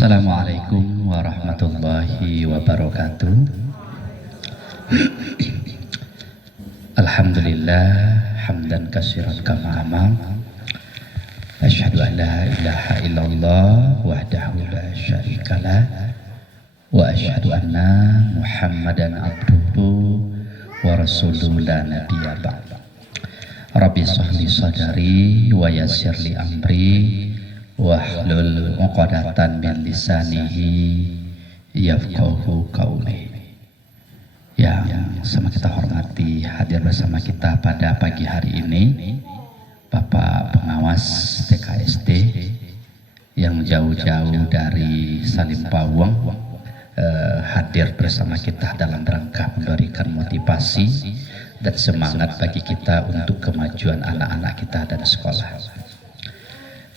Assalamualaikum warahmatullahi wabarakatuh. Alhamdulillah hamdan katsiran kama amam. Asyhadu an la ilaha illallah wahdahu la syarikalah wa asyhadu anna Muhammadan abduhu wa rasuluhu la nabiyya ba'da. Rabbi shrahli sadri wa yassir li amri wahlul 'uqdatan min lisanihi yafqahu qawli. Yang sama kita hormati, hadir bersama kita pada pagi hari ini Bapak Pengawas TKSD yang jauh-jauh dari Salim Pawang hadir bersama kita dalam rangka memberikan motivasi dan semangat bagi kita untuk kemajuan anak-anak kita dan sekolah.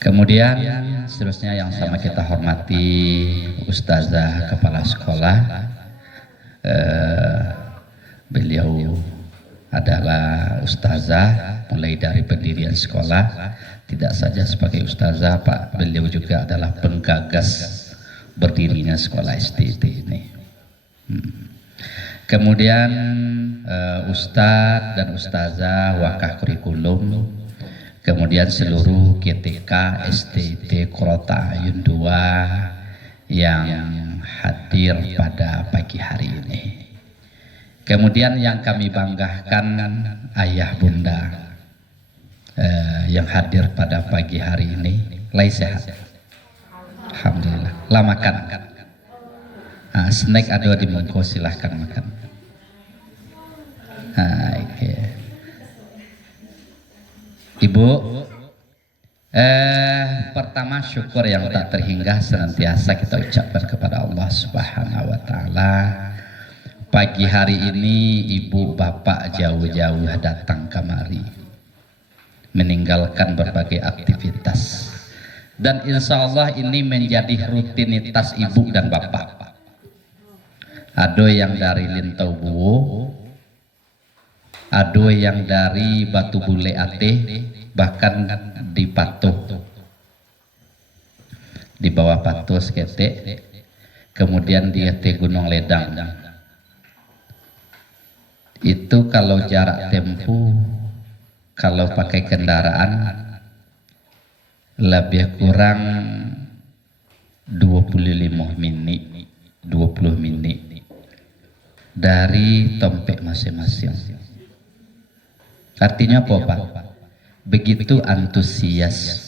Kemudian seterusnya yang sama kita hormati Ustazah Kepala Sekolah, beliau adalah Ustazah mulai dari pendirian sekolah, tidak saja sebagai Ustazah Pak, beliau juga adalah penggagas berdirinya sekolah STT ini. Kemudian Ustadz dan Ustazah Wakah Kurikulum, kemudian seluruh GTK STT Qurrata A'yun 2 yang hadir pada pagi hari ini. Kemudian yang kami banggakan ayah bunda yang hadir pada pagi hari ini. Lai sehat, alhamdulillah. Lah makan. Snack ada di mongko, silahkan makan. Okay. Ibu, pertama syukur yang tak terhingga senantiasa kita ucapkan kepada Allah Subhanahu wa Ta'ala. Pagi hari ini ibu bapak jauh-jauh datang kemari, meninggalkan berbagai aktivitas, dan insya Allah ini menjadi rutinitas ibu dan bapak. Ada yang dari Lintau Buwo, ada yang dari Batu Bule Ate, bahkan di Patuh, di bawah Patuh Skete, kemudian di Ate Gunung Ledang. Itu kalau jarak tempuh, kalau pakai kendaraan lebih kurang 25 menit, 20 menit dari tempat masing-masing. Artinya apa Pak? Begitu antusias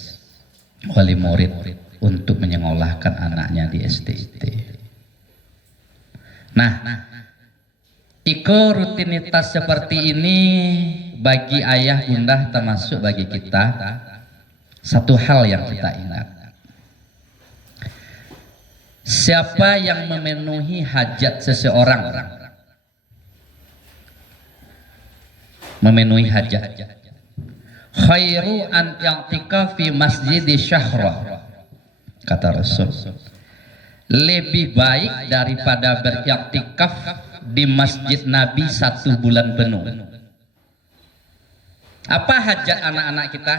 wali murid untuk menyekolahkan anaknya di STT. Nah, rutinitas seperti ini bagi ayah bunda termasuk bagi kita satu hal yang kita ingat. Siapa yang memenuhi hajat seseorang, memenuhi hajat, khairu an ya'tika fi masjid syahra, kata Rasul, lebih baik daripada beriktikaf di masjid Nabi 1 bulan penuh. Apa hajat anak-anak kita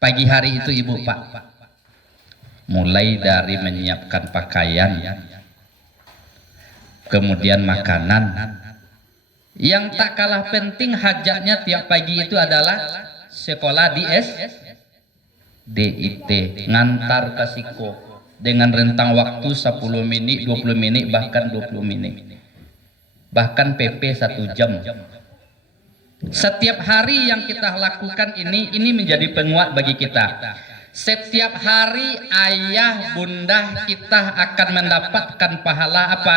pagi hari itu ibu pak? Mulai dari menyiapkan pakaian, kemudian makanan. Yang tak kalah penting hajatnya tiap pagi itu adalah sekolah di SDIT, ngantar ke Siko dengan rentang waktu 10 menit, 20 menit, bahkan 20 menit. Bahkan PP 1 jam. Setiap hari yang kita lakukan ini menjadi penguat bagi kita. Setiap hari ayah bunda kita akan mendapatkan pahala apa?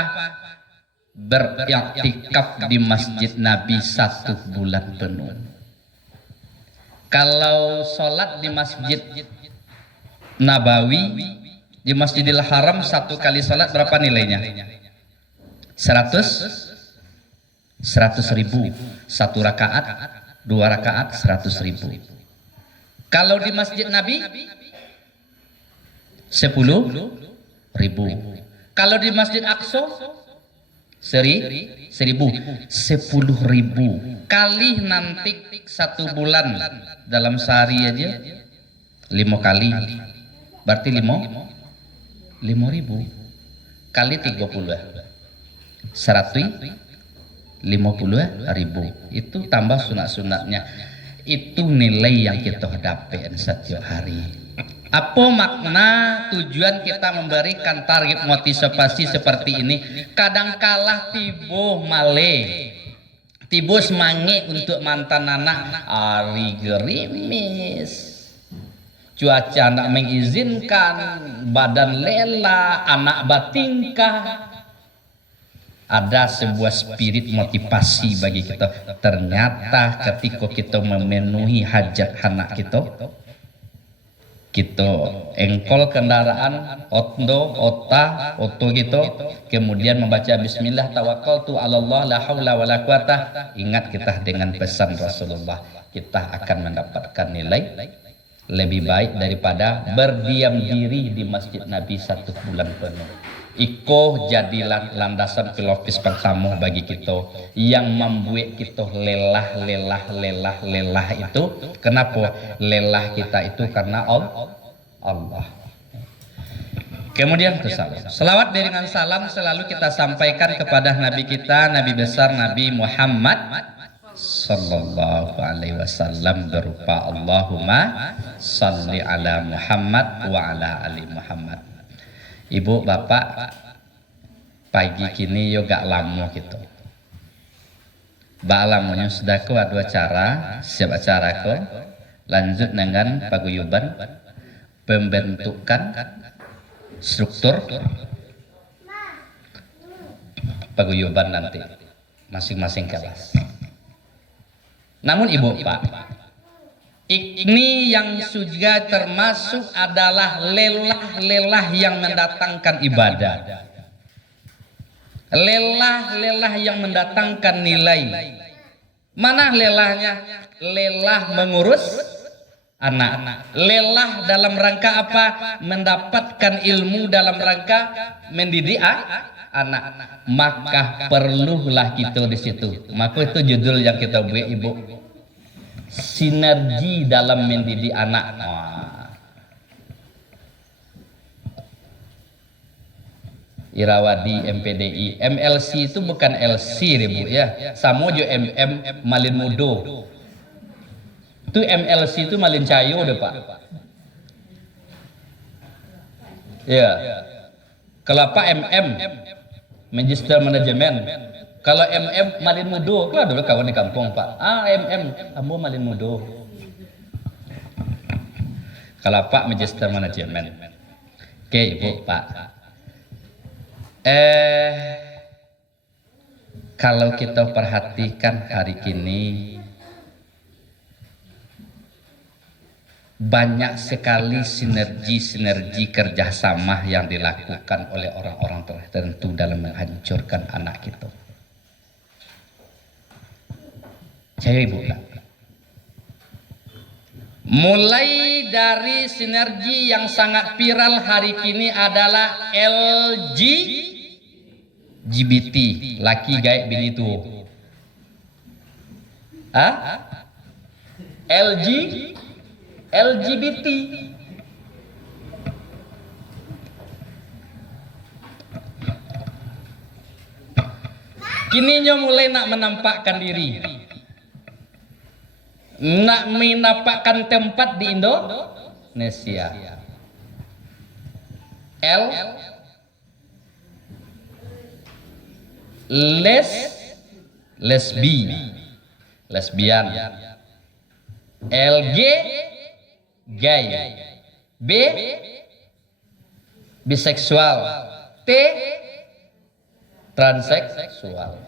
Beriktikaf di masjid Nabi 1 bulan penuh. Kalau sholat di Masjid Nabawi, di Masjidil Haram, 1 kali sholat berapa nilainya? 100 ribu. 1 rakaat, 2 rakaat 100 ribu. Kalau di Masjid Nabi 10 ribu. Kalau di Masjid Aqsa 1000, 10 ribu kali nanti 1 bulan dalam sehari aja 5 kali, berarti 5.000 kali 30 150.000 itu tambah sunat-sunatnya. Itu nilai yang kita dapat setiap hari. Apa makna tujuan kita memberikan target motivasi seperti ini? Kadang kalah tibo male, tibo semangat untuk mantan anak, hari gerimis, cuaca tidak mengizinkan, badan lelah, anak batingkah. Ada sebuah spirit motivasi bagi kita. Ternyata ketika kita memenuhi hajat anak kita, kita engkol kendaraan oto gitu, kemudian membaca bismillah tawakkaltu 'alallah la haula wala quwata, ingat kita dengan pesan Rasulullah, kita akan mendapatkan nilai lebih baik daripada berdiam diri di masjid Nabi 1 bulan penuh. Iko jadilah landasan filosofis pertama bagi kita yang membuat kita lelah itu. Kenapa lelah kita itu? Karena Allah. Kemudian selawat dengan salam selalu kita sampaikan kepada Nabi kita, Nabi besar Nabi Muhammad sallallahu alaihi wasallam berupa Allahumma salli ala Muhammad wa ala ali Muhammad. Ibu bapak, pagi kini yo gak lama gitu. Ba lamunya sudah ku ada acara, siap acara ko. Lanjut dengan paguyuban pembentukan struktur paguyuban nanti masing-masing kelas. Namun ibu pak, ini yang juga termasuk adalah lelah-lelah yang mendatangkan ibadah. Lelah-lelah yang mendatangkan nilai. Mana lelahnya? Lelah mengurus anak. Lelah dalam rangka apa? Mendapatkan ilmu dalam rangka mendidik anak. Maka perlulah kita di situ. Maka itu judul yang kita buat ibu. Sinergi dalam mendidik anak. Irawadi MPDI, MLC itu bukan LC ibu ya, sama jo MM Malin Mudo. Itu MLC itu Malin Cayo deh pak. Ya, kalau apa MM Magister Manajemen. Kalau MM Malin Mudo, kalau dulu kawan di kampung pak. MM, kamu Malin Mudo. Kalau Pak Magister Manajemen. Oke ibu pak. Kalau kita perhatikan hari ini banyak sekali sinergi kerjasama yang dilakukan oleh orang-orang tertentu dalam menghancurkan anak kita. Saya ibu nak. Mulai dari sinergi yang sangat viral hari ini adalah LGBT, laki gaib bini tuh. LGBT. Kininya mulai nak menampakkan diri, nak menampakkan tempat di Indonesia. Lesbian. LG gay. B biseksual. T transseksual.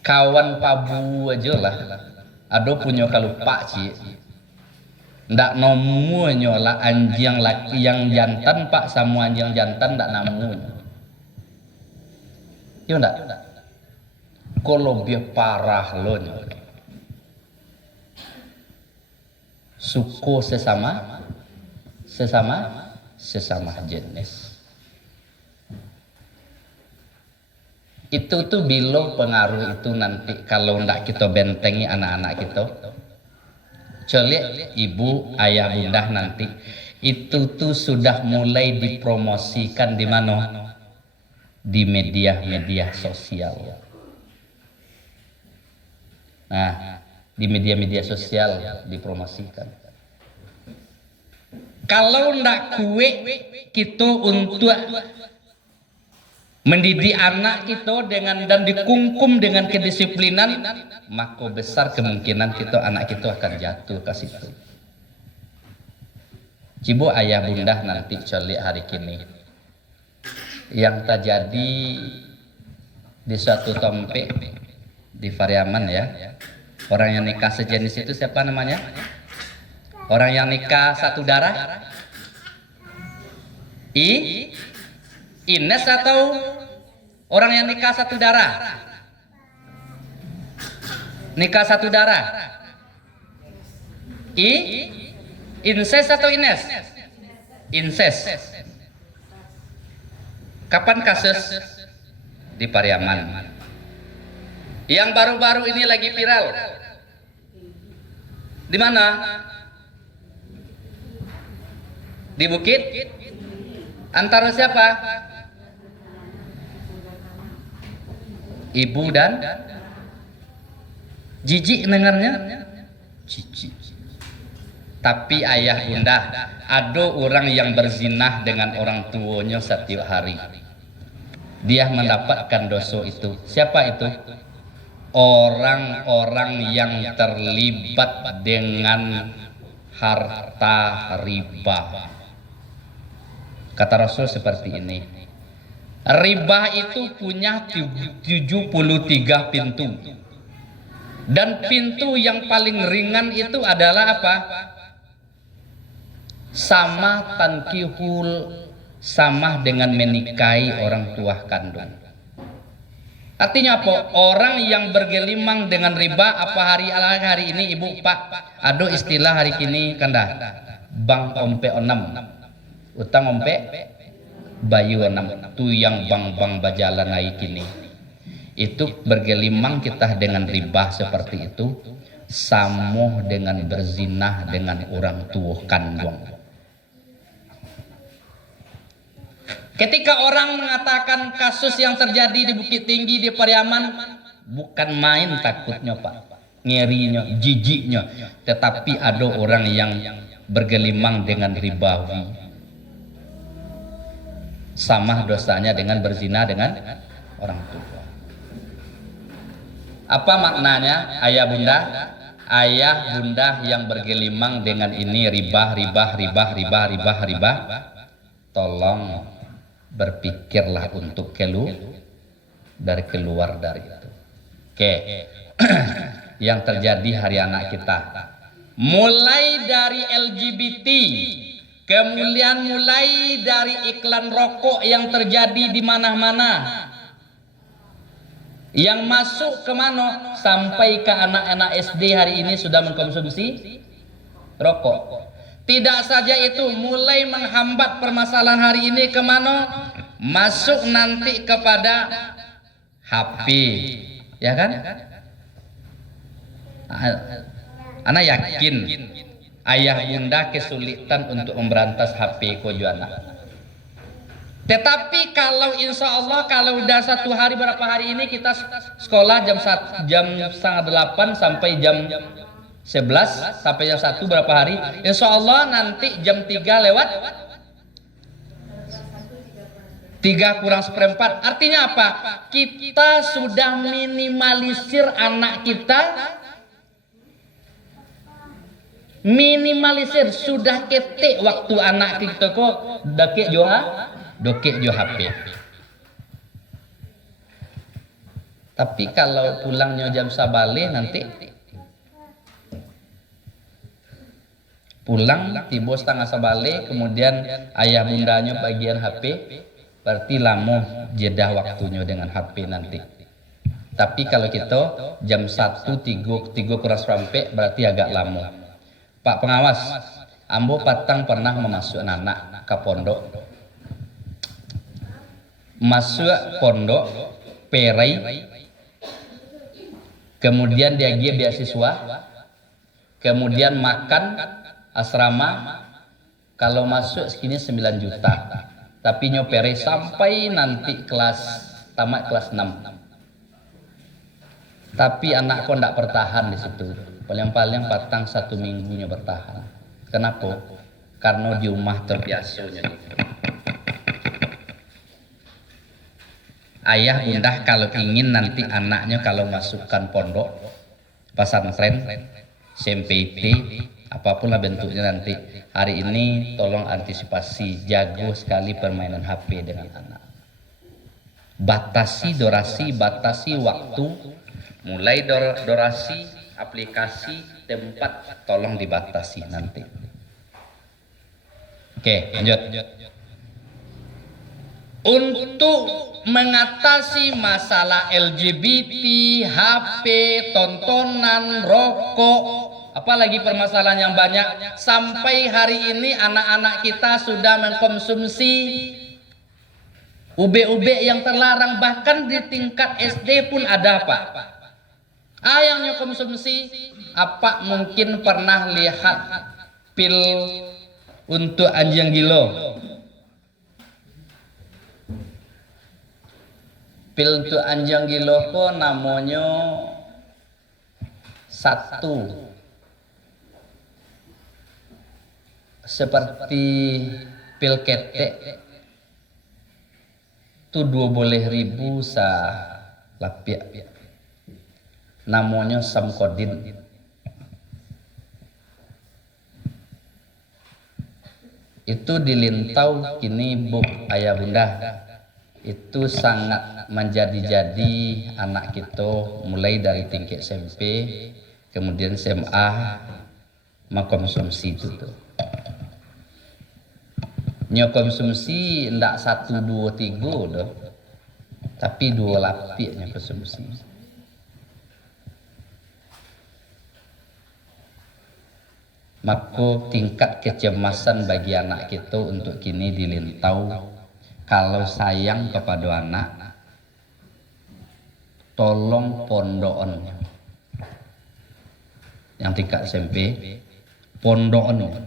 Kawan pabu aja lah. Ado punya kalupa ci. Ndak nomu nyola anjing laki yang jantan pak sama anjing jantan ndak namu. Yo ndak. Kalau dia parah lo nyola. Suku sesama jenis. Itu tuh bilo pengaruh itu nanti kalau ndak kita bentengi anak-anak kita. Coba ibu ayah bunda nanti itu tuh sudah mulai dipromosikan di mana? Di media-media sosial. Nah, di media-media sosial dipromosikan. Kalau ndak kue kita untuk mendidik anak kita dengan dan dikungkum dengan kedisiplinan, maka besar kemungkinan kita anak kita akan jatuh ke situ. Cibo ayah bunda nanti celik hari kini yang terjadi di suatu tempat di Pariaman ya, orang yang nikah sejenis itu siapa namanya? Orang yang nikah satu darah? Ines atau orang yang nikah satu darah? Nikah satu darah? Inses atau Ines? Inses. Kapan kasus di Pariaman? Yang baru-baru ini lagi viral. Di mana? Di Bukit? Antara siapa? Ibu dan jijik dengarnya? Jijik. Tapi ayah bunda, ada orang yang berzinah dengan orang tuanya setiap hari. Dia mendapatkan dosa itu. Siapa itu? Orang-orang yang terlibat dengan harta riba. Kata Rasul seperti ini. Riba itu punya 73 pintu. Dan pintu yang paling ringan itu adalah apa? Sama tankihul, sama dengan menikahi orang tua kandung. Artinya apa? Orang yang bergelimang dengan riba, apa hari ini ibu pak, ada istilah hari kini kanda, bang ompe onam, utang ompe bayu onam, tu yang bang bajalan naik ini. Itu bergelimang kita dengan riba seperti itu, sama dengan berzinah dengan orang tua kandung. Ketika orang mengatakan kasus yang terjadi di Bukit Tinggi di Pariaman, bukan main takutnya pak, ngerinya, jijiknya, tetapi ada orang yang bergelimang dengan ribawi, sama dosanya dengan berzina dengan orang tua. Apa maknanya ayah bunda? Ayah bunda yang bergelimang dengan ini riba, tolong berpikirlah untuk keluar dari itu. Oke. Yang terjadi hari anak kita, mulai dari LGBT, kemudian mulai dari iklan rokok yang terjadi di mana-mana, yang masuk ke mana sampai ke anak-anak SD hari ini sudah mengkonsumsi rokok. Tidak saja itu, mulai menghambat permasalahan hari ini kemana? Masuk nanti kepada HP, ya kan? Anak yakin ayah bunda kesulitan untuk memberantas HP kojo anak. Tetapi kalau insya Allah kalau udah satu hari berapa hari ini kita sekolah jam setengah 8 sampai jam 11 sampai jam 1 berapa hari? Insya Allah nanti jam 3 lewat 3 kurang seperempat. Artinya apa? Kita sudah minimalisir anak kita, minimalisir sudah ketik waktu anak kita kok dokek jo HP. Tapi kalau pulangnya jam sabale nanti pulang tiba setengah sabale, kemudian ayah bundanya bagian HP, berarti lama jeda waktunya dengan HP nanti. Tapi kalau kita jam 1 tiga kurang sampai berarti agak lama. Pak pengawas, ambo patang pernah memasukkan anak ke pondok. Masuk pondok perai, kemudian dia beasiswa, kemudian makan asrama, Kalau masuk segini 9 juta. Tapi nyopere sampai nanti tamat kelas 6. Tapi anakku ndak bertahan di situ. Paling-paling patang 1 minggunya bertahan. Kenapa? Karena di rumah terbiasanya. Ayah bunda kalau ingin nanti anaknya kalau masukkan pondok, pesantren, SMPT, apapun lah bentuknya nanti. Hari ini tolong antisipasi, jago sekali permainan HP dengan anak. Batasi durasi, batasi waktu, mulai durasi, aplikasi, tempat, tolong dibatasi nanti. Oke, lanjut. Untuk mengatasi masalah LGBT, HP, tontonan, rokok, apalagi permasalahan yang banyak, sampai hari ini anak-anak kita sudah mengkonsumsi ub-ub yang terlarang, bahkan di tingkat SD pun ada, Pak. Yang konsumsi apa? Mungkin pernah lihat pil untuk anjing gilo. Pil untuk anjing gilo kok namanya satu, seperti pil ketek itu 12.000 lapiak, namanya samkodin. Itu di Lintau kini Bu ayah bunda, itu sangat menjadi-jadi anak kita mulai dari tingkat SMP kemudian SMA mengkonsumsi itu tuh. Konsumsi ndak 1, 2, 3 doh, tapi 2 lapiknya konsumsi. Maka tingkat kecemasan bagi anak kita untuk kini di Lintau, kalau sayang kepada anak, tolong pondokan yang tingkat SMP, pondokan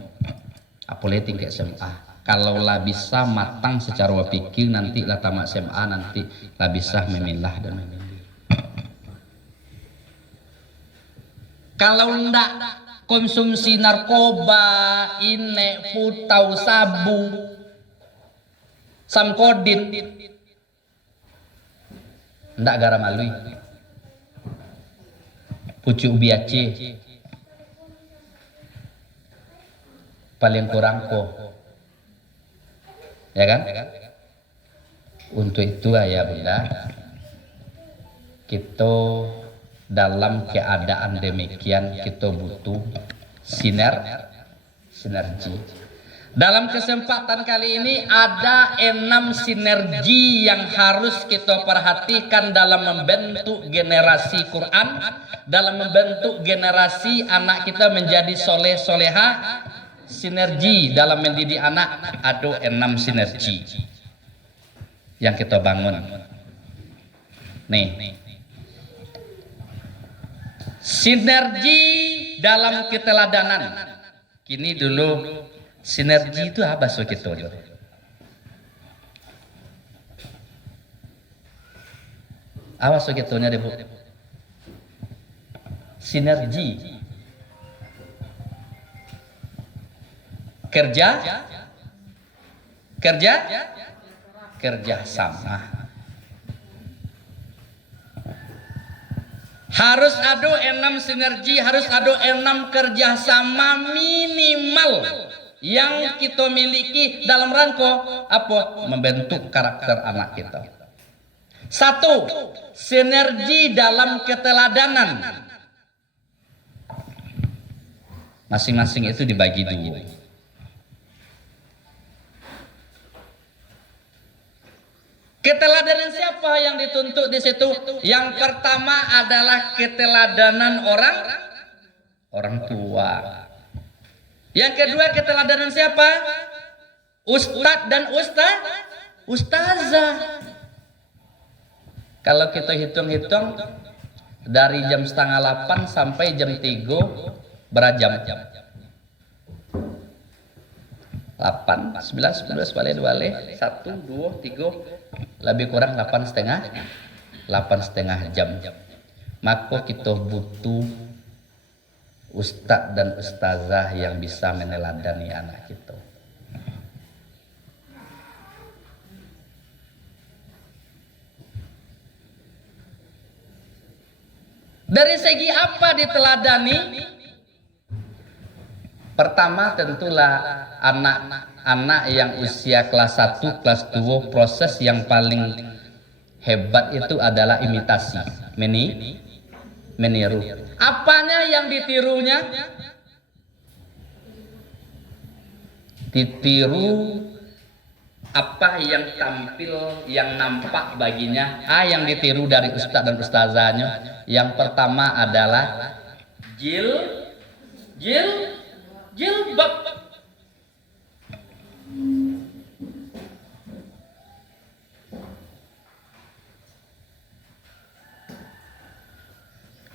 apalagi tingkat SMA. Kalau lah bisa matang secara pikir, nanti lah tamat SMA, nanti lah bisa memilah dan memilih. Kalau ndak konsumsi narkoba, inek, putau, sabu, samkodin, ndak garam malui, pucuk biace, paling kurang kok. Ya kan? Untuk itu ayah bunda, kita dalam keadaan demikian kita butuh sinergi. Dalam kesempatan kali ini ada 6 sinergi yang harus kita perhatikan dalam membentuk generasi Quran, dalam membentuk generasi anak kita menjadi soleh-soleha. Sinergi dalam mendidik anak ada 6 sinergi yang kita bangun. Nih, sinergi dalam keteladanan. Kini dulu sinergi itu apa so kita? Awas so kita nya deh Bu. Sinergi. Kerja sama. Harus ada 6 sinergi, harus ada 6 kerjasama minimal yang kita miliki dalam rangka apa? Membentuk karakter anak kita. 1. Sinergi dalam keteladanan. Masing-masing itu dibagi 2. Keteladanan siapa yang dituntut di situ? Yang pertama adalah keteladanan orang tua. Yang kedua keteladanan siapa? Ustadz dan ustazah. Kalau kita hitung-hitung dari jam 7:30 sampai jam 3 berjam. 8, 9, 11, wale, 1, 2, 3, lebih kurang 8,5 jam. Maka kita butuh ustadz dan ustazah yang bisa meneladani anak kita. Dari segi apa diteladani? Pertama tentulah anak-anak yang usia kelas 1, kelas 2, proses yang paling hebat itu adalah imitasi, meniru. Apanya yang ditirunya? Ditiru apa yang tampil, yang nampak baginya. Yang ditiru dari ustadz dan ustazahnya. Yang pertama adalah jilbab.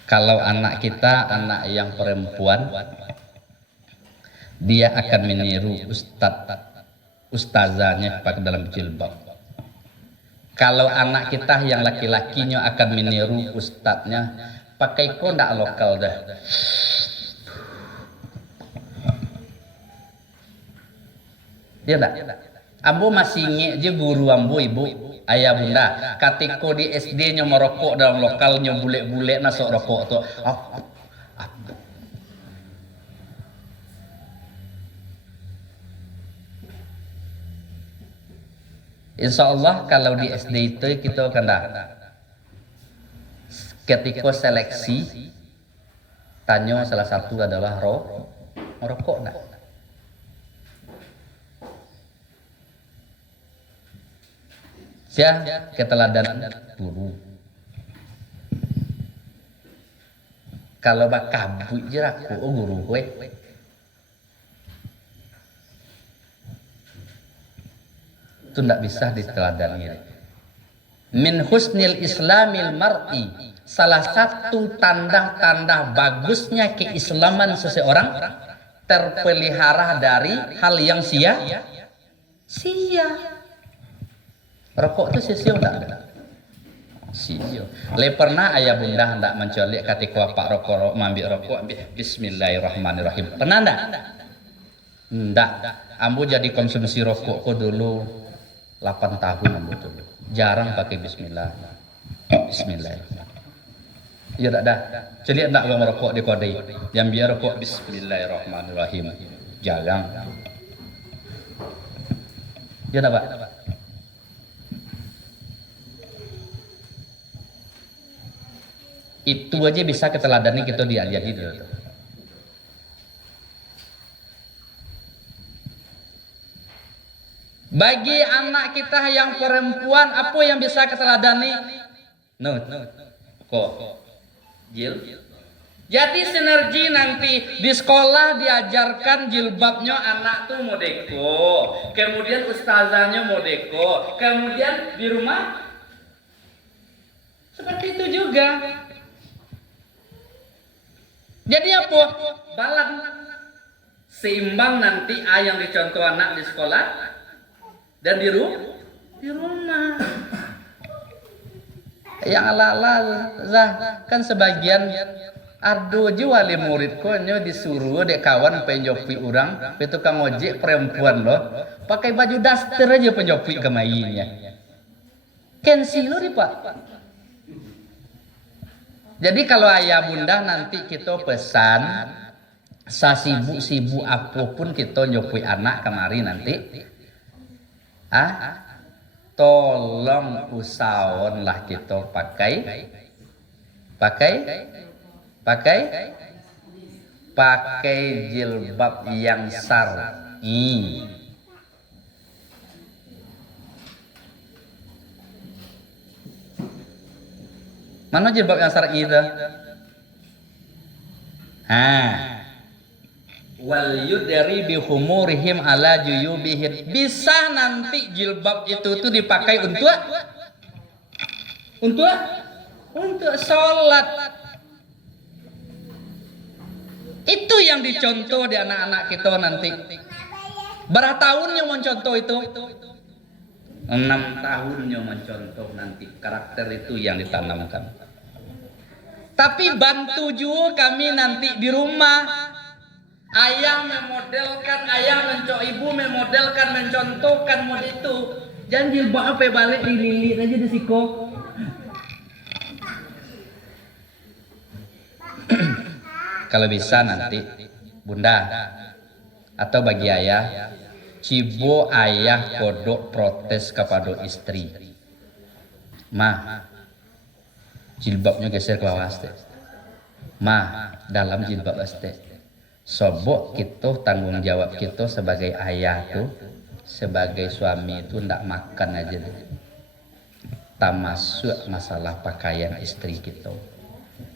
Kalau anak kita, anak yang perempuan, dia akan meniru ustazahnya pakai dalam jilbab. Kalau anak kita yang laki-lakinya akan meniru ustadznya pakai kodak lokal dah. Dia enggak? Ambo masih ingat je guru ambo, ibu, ayah, bunda, ketika di SD nya merokok dalam lokalnya bule-bule nasuk rokok tuh. Insya Allah kalau di SD itu kita akan ketika seleksi tanya salah satu adalah merokok enggak? Siapa keteladanan guru. Kalau bak kabut je aku guru gue. Itu tidak bisa diteladani. Min husnil islamil mar'i, salah satu tanda-tanda bagusnya keislaman seseorang terpelihara dari hal yang sia-sia. Rokok itu sia-sia enggak? Sia. Le pernah ayah bunda hendak mencolek ketika pak rokok ambil rokok bismillahirrahmanirrahim. Pernah enggak? Enggak. Ambo jadi konsumsi rokok kok dulu 8 tahun ambo dulu. Jarang pakai bismillah. Iya enggak dah. Celik enggak lo merokok di kode. Yang biar rokok bismillahirrahmanirrahim. Jarang. Iya enggak, Pak? Itu aja bisa keteladani kita diajari dulu. Bagi anak kita yang perempuan, apa yang bisa keteladani? Jadi sinergi nanti di sekolah diajarkan jilbabnya anak tuh modeko, kemudian ustazahnya modeko, kemudian di rumah seperti itu juga. Jadi apa? Balan seimbang nanti yang dicontoh anak di sekolah dan di rumah. Yang ala-ala kan sebagian ardo je wali murid ko nyo disuruh dek kawan penjopi orang, tukang ojek perempuan loh, pakai baju daster aja penjopi kemainya. Cancel loh Pak. Jadi kalau ayah bunda nanti kita pesan sasibuk-sibuk apapun kita nyopui anak kemari nanti, tolong usahawan lah kita pakai jilbab yang syar'i. Mana jilbab yang syar'i itu? Wal yudri bi humurihim ala juyubihim. Bisa nanti jilbab itu tuh dipakai untuk sholat. Itu yang dicontoh di anak-anak kita nanti. Berapa tahunnya mencontoh itu? 6 tahunnya mencontoh nanti karakter itu yang ditanamkan. Tapi bantu juga kami nanti di rumah. Ayah memodelkan, ibu memodelkan, mencontohkan mod itu. Jangan jilbab apa balik dililit aja di siko. Kalau bisa nanti bunda atau bagi ayah, cibo ayah kodok protes kepada istri. Ma, jilbabnya geser ke bawah teh. Ma, dalam jilbab teh. Sobok kita tanggung jawab kita sebagai ayah tuh, sebagai suami itu ndak makan aja deh. Termasuk masalah pakaian istri kita.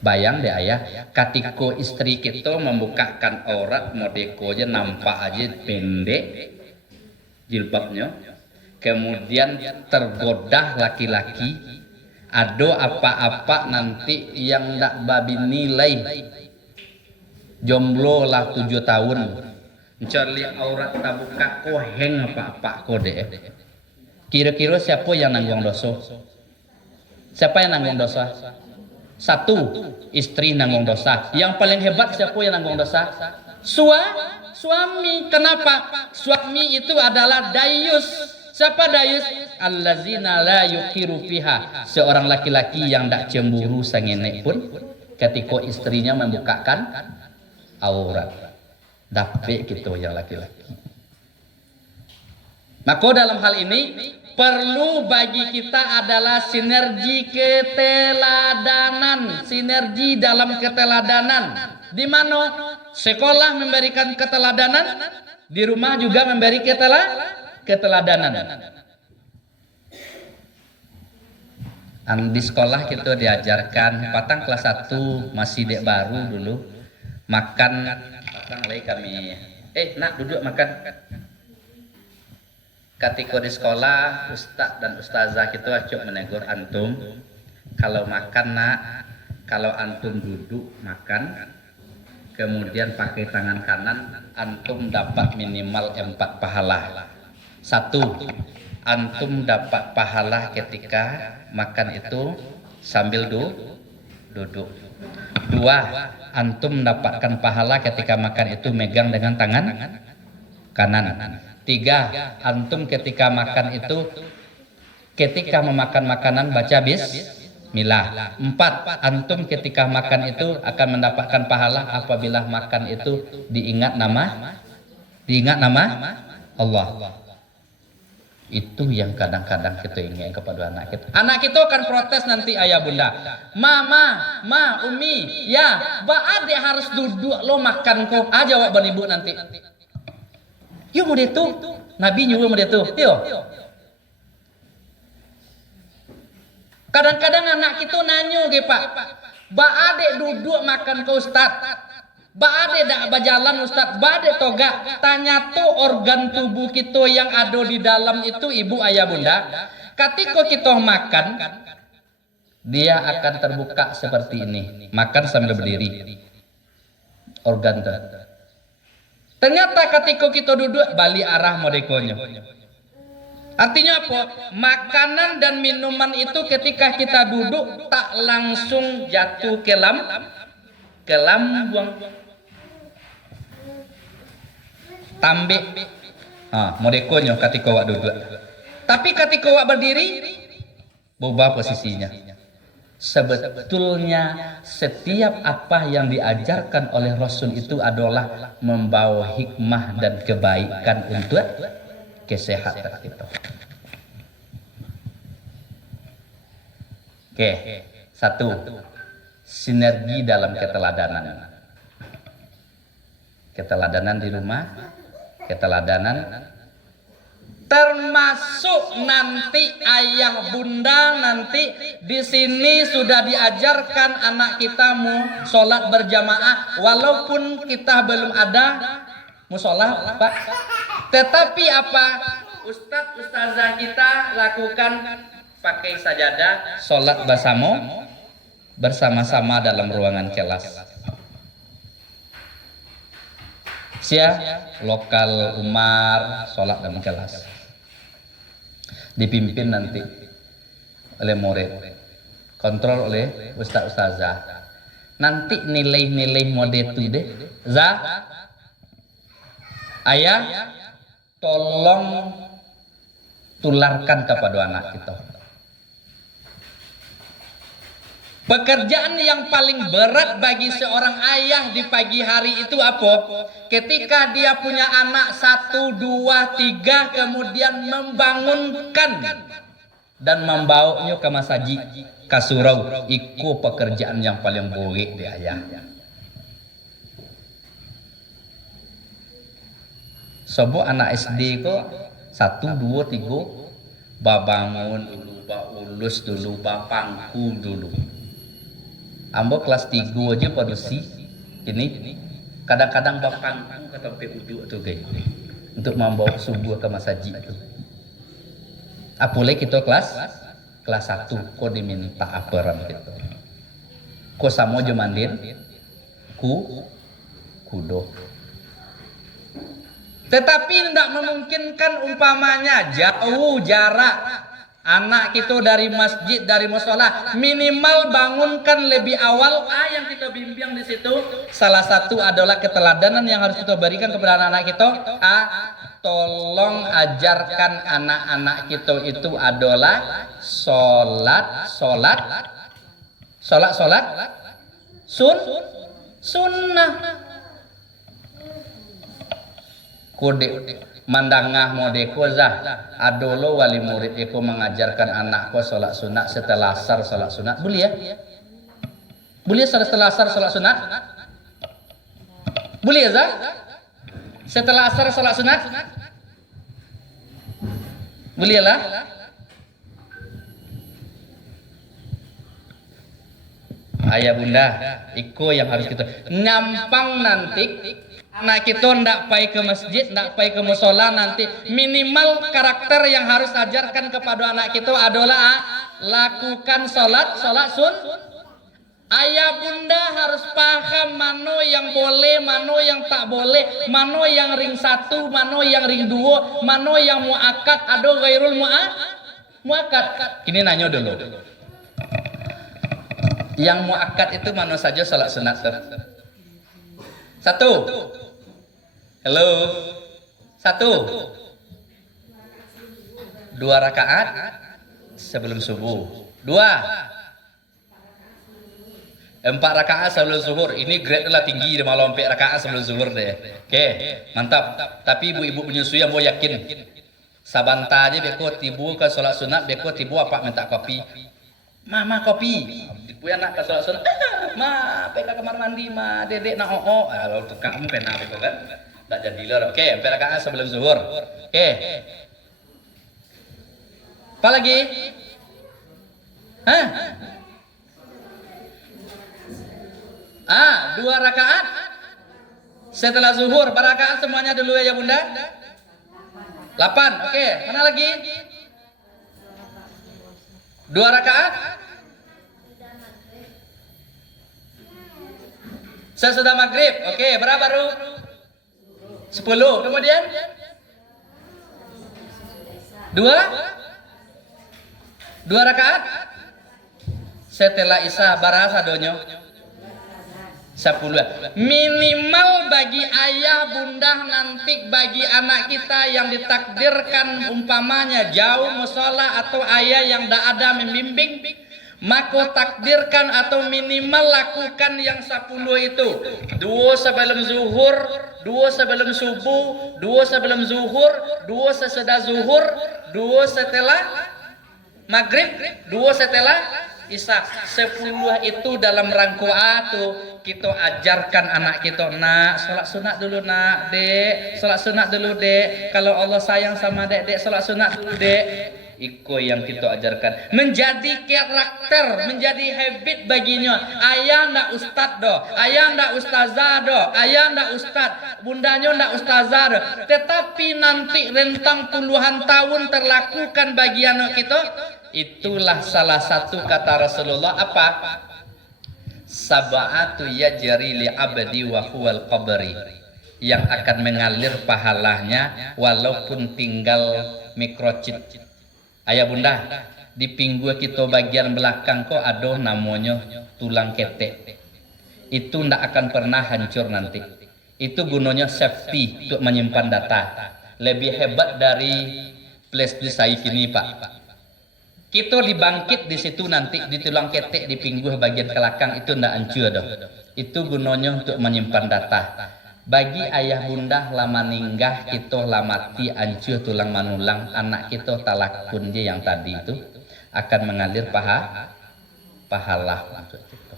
Bayang deh ayah, ketika istri kita membukakan aurat, modeko aja nampak aja pendek jilbabnya, kemudian tergoda laki-laki, ada apa-apa nanti yang ndak babi nilai, jomblo lah 7 tahun, mencari aurat tabuka koheng apa-apa kode. Kira-kira siapa yang nanggung dosa? Siapa yang nanggung dosa? Satu, istri nanggung dosa. Yang paling hebat siapa yang nanggung dosa? Suami. Kenapa? Suami itu adalah dayus. Siapa dayus? Allazina la yukiru fiha. Seorang laki-laki yang tak cemburu sangenek pun ketika istrinya membukakan aurat. Dapet gitu yang laki-laki. Maka dalam hal ini perlu bagi kita adalah sinergi keteladanan, sinergi dalam keteladanan. Di mana sekolah memberikan keteladanan, di rumah juga memberi keteladanan. Di sekolah kita diajarkan patang kelas 1 masih dek baru dulu makan patang lagi kami. Nak duduk makan. Ketika di sekolah, ustaz dan ustazah kita acuk menegur antum, kalau makan nak, kalau antum duduk makan, kemudian pakai tangan kanan, antum dapat minimal 4 pahala. 1, antum dapat pahala ketika makan itu sambil duduk. 2, antum mendapatkan pahala ketika makan itu megang dengan tangan kanan. 3, antum ketika makan itu ketika memakan makanan baca bismillah. 4, antum ketika makan itu akan mendapatkan pahala apabila makan itu diingat nama Allah. Itu yang kadang-kadang kita ingin kepada anak kita. Anak kita akan protes nanti ayah bunda. Ma, umi, ya, adik harus duduk lo makan kok. Jawab ban ibu nanti. Yo mau itu, Nabi nyuruh mau itu. Yo. Kadang-kadang anak kita nanyo ge Pak. Adek duduk makan ke Ustaz. Adek dak berjalan Ustaz. Adek toga. Tanya tuh organ tubuh kita yang ada di dalam itu ibu ayah bunda. Ketika kita makan, dia akan terbuka seperti ini. Makan sambil berdiri. Organ tuh. Ternyata ketika kita duduk balik arah modekonya. Artinya apa? Makanan dan minuman itu ketika kita duduk tak langsung jatuh ke lambung. Tambik. Modekonya ketika wak duduk. Tapi ketika wak berdiri, berubah posisinya. Sebetulnya setiap apa yang diajarkan oleh Rasul itu adalah membawa hikmah dan kebaikan untuk kesehatan kita. Oke, 1, sinergi dalam keteladanan. Keteladanan di rumah, keteladanan termasuk nanti ayah bunda nanti di sini sudah diajarkan anak kita mau sholat berjamaah walaupun kita belum ada musola Pak, tetapi apa ustadz ustazah kita lakukan pakai sajadah sholat bersama-sama dalam ruangan kelas. Sia lokal Umar sholat dalam kelas, dipimpin nanti oleh murid, kontrol oleh ustazah. Nanti nilai-nilai mode itu deh, ayah tolong tularkan kepada anak kita. Pekerjaan yang paling berat bagi seorang ayah di pagi hari itu apa? Ketika dia punya anak 1, 2, 3, kemudian membangunkan dan membawanya ke masjid, ke surau. Itu pekerjaan yang paling buruk di ayah. Sebab anak SD kok 1, 2, 3 babangun dulu, ba ulus dulu, ba pangku dulu. Ambo kelas 3 aja produksi ini kadang-kadang bapang kata PUD tu guys untuk membawa subuh ke masjid itu. Apalagi kita kelas 1 kok diminta aperan gitu. Kok samo jo mandin kudo. Tetapi tidak memungkinkan umpamanya jauh jarak anak kita dari masjid, dari musola, minimal bangunkan lebih awal. Yang kita bimbing di situ salah satu adalah keteladanan yang harus kita berikan kepada anak-anak kita. Tolong ajarkan anak-anak kita itu adalah sholat sunnah. Kode mandangah modeko zah adolo wali murid eko mengajarkan anakku sholat sunat setelah asar sholat sunat. Boleh ya? Boleh setelah asar sholat sunat? Boleh ya zah? Setelah asar sholat sunat? Boleh lah. Ayah bunda, iko yang harus kita nyampang nanti. Anak kita ndak pai ke masjid, ndak pai ke musola nanti. Minimal karakter yang harus ajarkan kepada anak kita adalah lakukan sholat sun. Ayah bunda harus paham mana yang boleh, mana yang tak boleh, mana yang ring 1, mana yang ring 2, mana yang muakkad, ada gairul muakkad. Ini nanya dulu. Yang muakkad itu mana saja sholat sunat? 1. Halo. 1. 2 rakaat sebelum subuh. 2. 4 rakaat sebelum zuhur. Ini grade lah tinggi dia malam 4 rakaat sebelum zuhur deh. Oke, mantap. Tapi ibu-ibu menyusui yang mau yakin. Sabanta aja beko tibu ke sholat sunat, beko tibu apa minta kopi. Mama kopi. Ibu anak ke sholat sunat. Ma, peka kamar mandi ma, dedek nak kalau tuh kamu pena beko kan. Tak jadi lor. Oke, 4 rakaat sebelum zuhur. Oke. Apa lagi? Hah? 2 rakaat setelah zuhur. Berapa rakaat semuanya dulu ya bunda? 8. Oke, mana lagi? 2 rakaat sesudah maghrib. Oke, berapa baru? 10. Kemudian 2 rakaat setelah isya. Barasa donyo 10. Minimal bagi ayah bunda nanti, bagi anak kita yang ditakdirkan umpamanya jauh musola atau ayah yang tidak ada membimbing, maka takdirkan atau minimal lakukan yang 10 itu. 2 sebelum zuhur, 2 sebelum subuh, 2 sebelum zuhur, 2 sesudah zuhur, 2 setelah maghrib, 2 setelah isya. 10 itu dalam rangka tuh kita ajarkan anak kita, nak sholat sunat dulu nak, dek sholat sunat dulu dek, kalau Allah sayang sama dek, dek sholat sunat dulu dek. Iko yang kita ajarkan menjadi karakter, menjadi habit baginya. Ayah ndak ustad do, ayah ndak ustazah do, ayah ndak ustad, bundanya ndak ustazah do. Tetapi nanti rentang puluhan tahun terlakukan bagi anak kita. Itulah salah satu kata Rasulullah apa? Sab'atu yajri li abdi wa huwal qabri. yang akan mengalir pahalanya walaupun tinggal mikrochip. Ayah bunda, di pinggul kita bagian belakang kok ada namanya tulang ketek. Itu ndak akan pernah hancur nanti. Itu gunanya safety untuk menyimpan data. Lebih hebat dari flash disk saya kini pak. Kita dibangkit di situ nanti di tulang ketek di pinggul bagian belakang itu ndak hancur dong. Itu gunanya untuk menyimpan data. Bagi ayah bunda lama ninggah kita lamati hancur tulang manulang anak kita talakun dia yang tadi itu akan mengalir pahala untuk kita.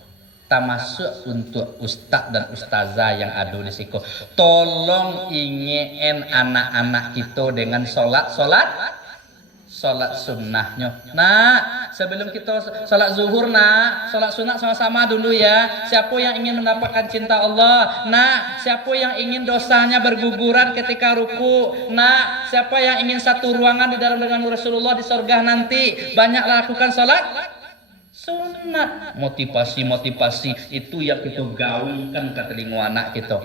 Termasuk untuk ustadz dan ustazah yang ada di situ. Tolong ingin anak-anak kita dengan sholat sunnahnya. Nah, sebelum kita sholat zuhur, nah, sholat sunnah sama-sama dulu ya. Siapa yang ingin mendapatkan cinta Allah? Nah, siapa yang ingin dosanya berguguran ketika ruku? Nah, siapa yang ingin satu ruangan di dalam dengan Rasulullah di surga nanti? Banyak lakukan sholat sunnah. Motivasi itu yang kita gaungkan ke telinga anak kita.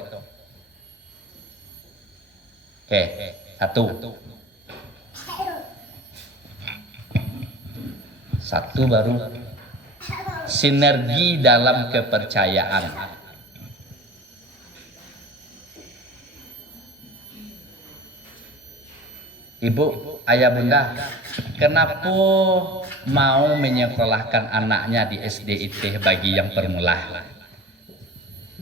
Oke, satu baru sinergi dalam kepercayaan. Ibu, ayah bunda, kenapa mau menyekolahkan anaknya di SDIT bagi yang permula?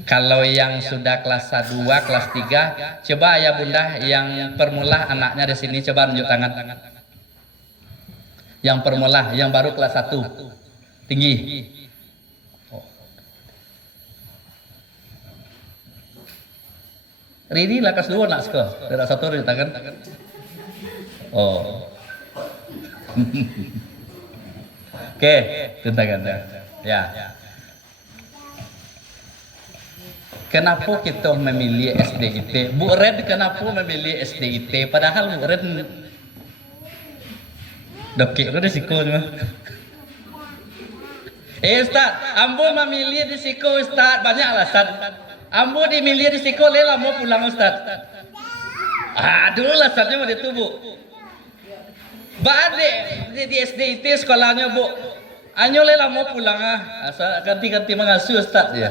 Kalau yang sudah kelas 2, kelas 3, coba ayah bunda yang permula anaknya di sini coba tunjuk tangan. Yang permula, yang baru kelas 1 tinggi. Rini lah kelas 2 nak sekolah. Tidak satu tunjuk tangan. Oh. Oke, tunjuk tangan. Ya. Kenapa kita memilih SDIT? Bu Red kenapa memilih SDIT? Padahal Bu Red dokik udah siko mah. Ustaz, ambo memilih di siko Ustaz, banyak alasan. Ambo dimilih di siko lela mau pulang Ustaz. Aduh alasannya mau ditubuh. Bade di SDIT sekolahnya Bu. Anyo lela mau pulang asal ganti-ganti mengasuh Ustaz ya.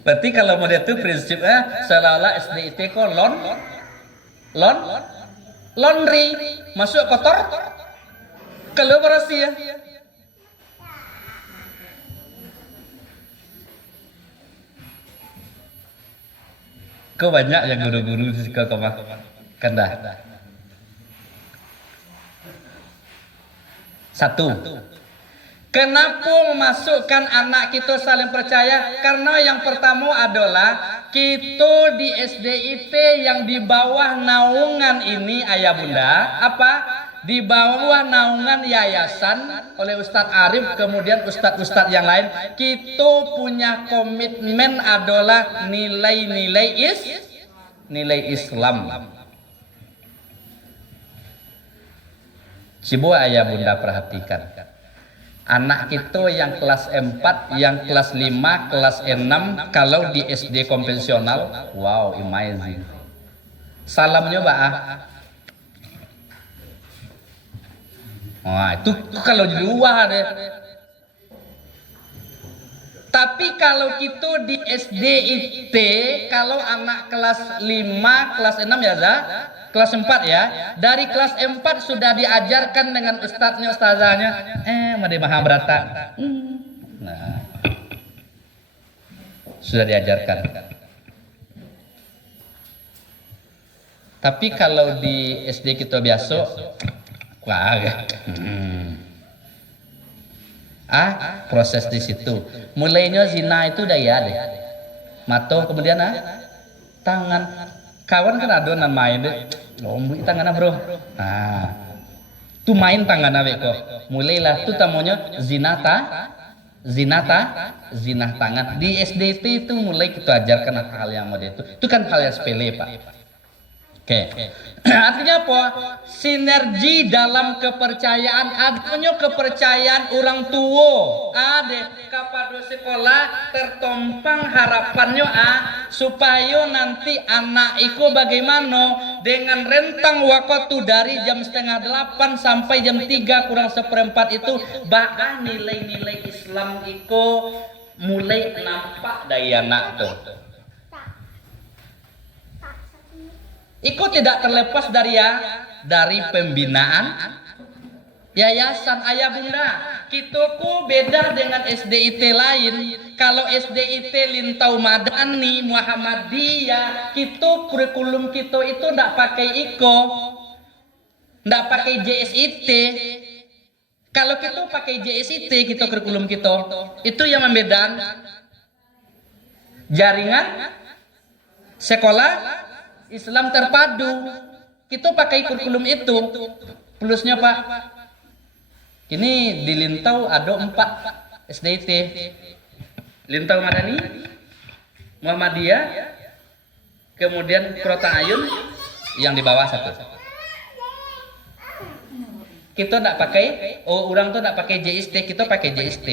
Berarti kalau mau itu prinsipnya seolah-olah SDIT kok laundry masuk kotor kalau bersih ya. Kok banyak yang guru-guru di sekolah Kandah. Satu. Kenapa memasukkan anak kita saling percaya? Karena yang pertama adalah kita di SDIT yang di bawah naungan ini ayah bunda apa? Di bawah naungan yayasan oleh Ustadz Arif kemudian ustadz-ustadz yang lain kita punya komitmen adalah nilai-nilai Islam. Coba ayah bunda perhatikan. Anak kita yang kelas 4, yang kelas 5, kelas 6 kalau di SD konvensional, wow, amazing. Salamnya Mbak. Wah, itu kalau di luar deh. Tapi kalau kita di SDIT, kalau anak kelas 5, kelas 6 ya Za, kelas 4 ya, dari kelas 4 sudah diajarkan dengan ustadznya, ustazahnya, Made Mahabharata. Nah, sudah diajarkan. Tapi kalau di SD kita biasa, wah, proses di situ. Mulainya zina itu udah ya deh. Mato kemudian tangan. Kawan kan ada nan main deh. Lombu tangan bro. Nah, tu main tangan kok. Mulailah tu tamunya zina tangan. Di SDT itu mulai kita ajarkan hal yang model itu. Itu kan hal yang sepele Pak. Oke. Artinya apa? Sinergi dalam kepercayaan. Adanya kepercayaan orang tua. Ade kepada sekolah tertompang harapannya supaya nanti anak iku bagaimana dengan rentang waktu dari jam 7:30 sampai jam 3 kurang seperempat itu bahkan nilai-nilai Islam iku mulai nampak dari anak tuh. Ikut tidak terlepas dari pembinaan yayasan ayah bunda. Kitaku beda dengan SDIT lain. Kalau SDIT Lintau Madani Muhammadiyah, kita kurikulum kita itu tidak pakai IKO, tidak pakai JSIT. Kalau kita pakai JSIT, kita kurikulum kita itu yang membedakan jaringan sekolah Islam terpadu. Kita pakai kurikulum itu. Plusnya Pak, ini di Lintau ada 4 SDIT. Lintau Madani, Muhammadiyah, kemudian Krota Ayun yang di bawah 1. Kita tidak pakai, orang tuh tidak pakai JST, kita pakai JST.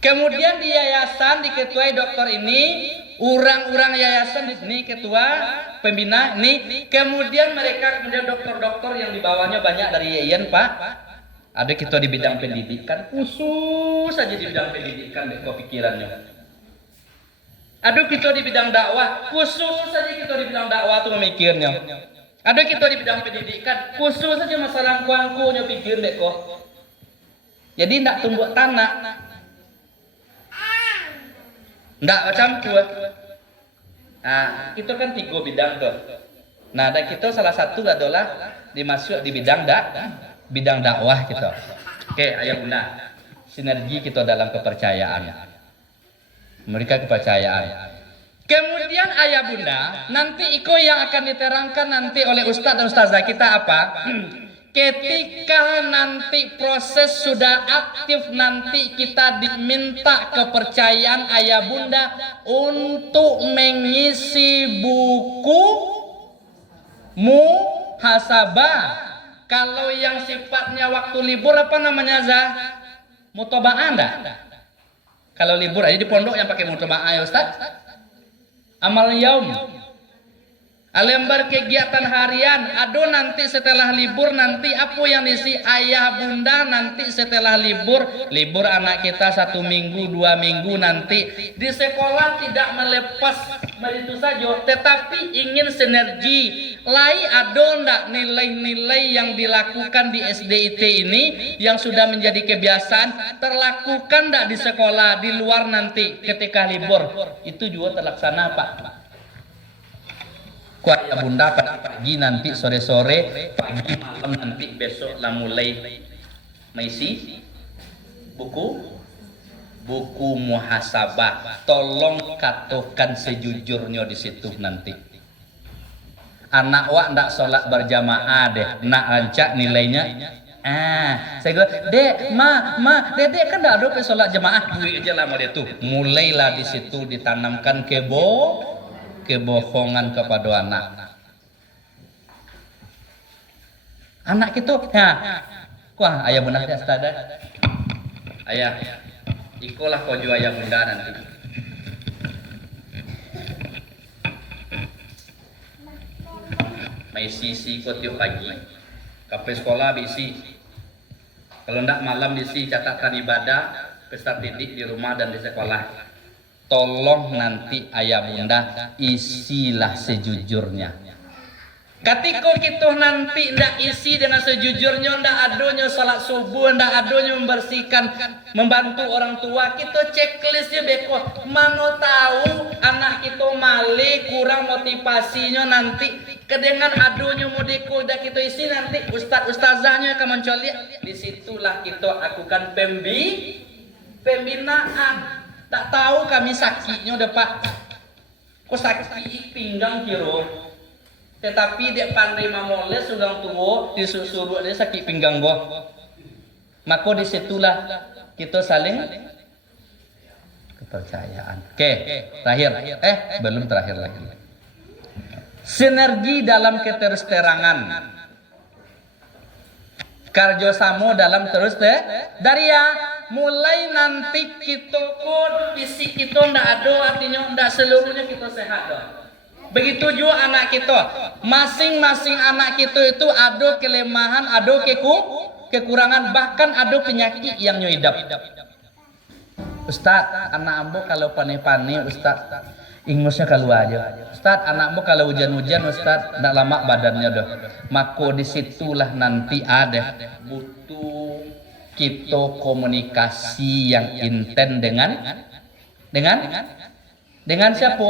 Kemudian di yayasan diketuai dokter ini, orang-orang yayasan di sini ketua pembina ini, kemudian dokter-dokter yang di bawahnya banyak dari YIN Pak. Ada kita di bidang pendidikan, khusus saja di bidang pendidikan deh pikirannya. Ada kita di bidang dakwah, khusus saja kita di bidang dakwah tuh memikirnya. Ada kita di bidang pendidikan, khusus saja masalah kuangkunya pikir deh kok. Jadi tidak tumbuh tanah. Nggak campur. Nah, itu kan 3 bidang tuh. Nah, dan kita salah satu adalah dimasuk di bidang dakwah gitu. Oke, ayah bunda. Sinergi kita dalam kepercayaan. Mereka kepercayaan. Kemudian ayah bunda, nanti iko yang akan diterangkan nanti oleh ustadz dan ustazah kita apa? Ketika nanti proses sudah aktif, nanti kita diminta kepercayaan ayah bunda untuk mengisi buku muhasabah. Kalau yang sifatnya waktu libur apa namanya Zah? Mutoba'ah enggak? Kalau libur aja di pondok yang pakai mutoba'ah ya Ustaz? Amal yaum. Lembar kegiatan harian, aduh nanti setelah libur nanti apa yang diisi ayah bunda nanti setelah libur anak kita 1 minggu 2 minggu nanti di sekolah tidak melepas itu saja, tetapi ingin sinergi. Lai ada ndak nilai-nilai yang dilakukan di SDIT ini yang sudah menjadi kebiasaan terlakukan ndak di sekolah di luar nanti ketika libur itu juga terlaksana Pak. Kuat bunda pada pagi nanti sore-sore pagi malam nanti besok lah mulai mengisi buku muhasabah. Tolong katakan sejujurnya di situ nanti. Anak wak ndak sholat berjamaah deh, nak rancak nilainya. Saya bilang, dek, dedek kan ndak ada sholat jamaah, duit aja lah dia tuh. Mulailah di situ ditanamkan kebohongan kepada anak. Anak itu, wah ayah benar ya Ustaz. Ayah, ikolah kojo ayah bunda nanti. Mai sisi ikut tiap pagi. Kape sekolah bisi. Kalau ndak malam bisi catatan ibadah, peserta didik di rumah dan di sekolah. Tolong nanti ayah bunda isilah sejujurnya. Ketika kita nanti ndak isi dengan sejujurnya, ndak adanya salat subuh, ndak adanya membersihkan, membantu orang tua, kita checklistnya beko. Mana tahu anak kita male kurang motivasinya nanti kedengan adanya mau dah kita isi nanti ustazahnya akan mencoli. Disitulah kita lakukan pembinaan. Tak tahu kami sakitnya udah Pak. Kok sakit pinggang kiro. Tetapi dia pandai mamoles sudah tua disuruh dia sakit pinggang gua. Maka disitulah kita saling kepercayaan. Oke, terakhir. Belum terakhir lagi. sinergi dalam keterus-terangan, kerjasama dalam terus dari ya mulai nanti kita pun fisik kita ndak ada, artinya ndak seluruhnya kita sehat doh. Begitu juga anak kita, masing-masing anak kita itu ada kelemahan, ada kekurangan, bahkan ada penyakit yang nyuidap. Ustaz, anak ambo kalau panik-panik, Ustaz, ingusnya keluar aja. Ustaz, anakmu kalau hujan-hujan, Ustaz, ndak lama badannya doh. Maka disitulah nanti ada butuh kita komunikasi yang intens dengan siapa?